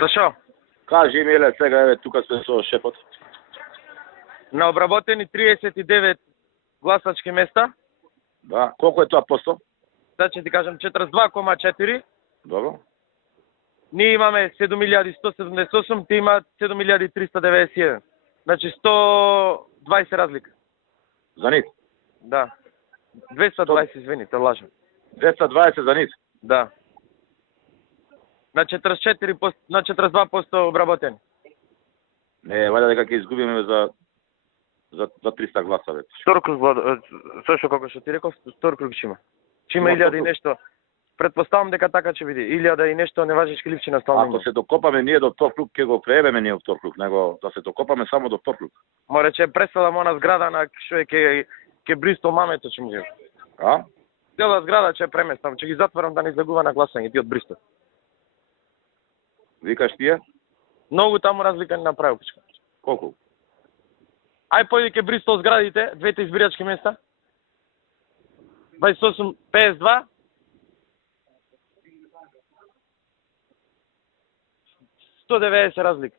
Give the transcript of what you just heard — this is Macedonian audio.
Зашо? Кажи Миле, сега еве тука сме со шефот. На обработени 39 гласачки места, Да, колку е тоа посто? да ќе ти кажам 42,4. Добро. Ние имаме 7178, ти имаат 7391. Значи 120 разлика. За нив. Да. 220, извините, лажам. 220 за нив. Да. На 42% обработени. Не, вајде дека ќе изгубиме за 300 гласа веќе. Втор круг, Сошо, како што ти реков, втор круг ќе има. Ќе има 1000 и нешто. Предпоставам дека така ќе биде. 1000 и нешто неважечки ливчи на стално. Ако се докопаме ние до втор круг, ќе го преемеме ние втор круг, него да се докопаме само до втор круг. Море че преселам она зграда на што е ке Бристол мамето ќе му ги. А? Цела зграда ќе преместам, ќе ги затворам да не излегува на гласање ти од Бристол. Викаш тие? Многу таму разлика не направи пичка. Колку? Ај појди ке Бристол зградите, двете избирачки места. 28 52 190 разлика.